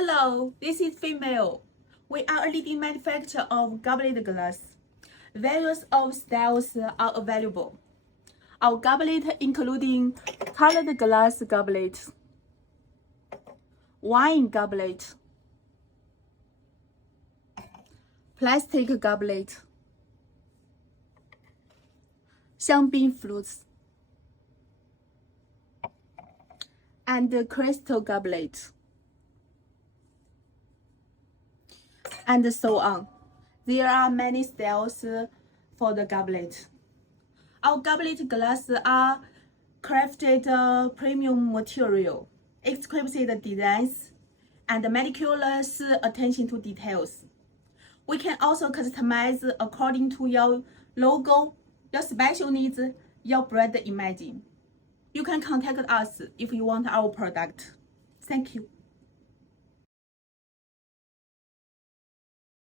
Hello, this is Feemio. We are a leading manufacturer of goblet glass. Various of styles are available. Our goblet including colored glass goblets, wine goblet, plastic goblet, 香槟 flutes, and crystal goblet, and so on. There are many styles for the goblet. Our goblet glass are crafted premium material, exquisite designs, and meticulous attention to details. We can also customize according to your logo, your special needs, your brand image. You can contact us if you want our product. Thank you.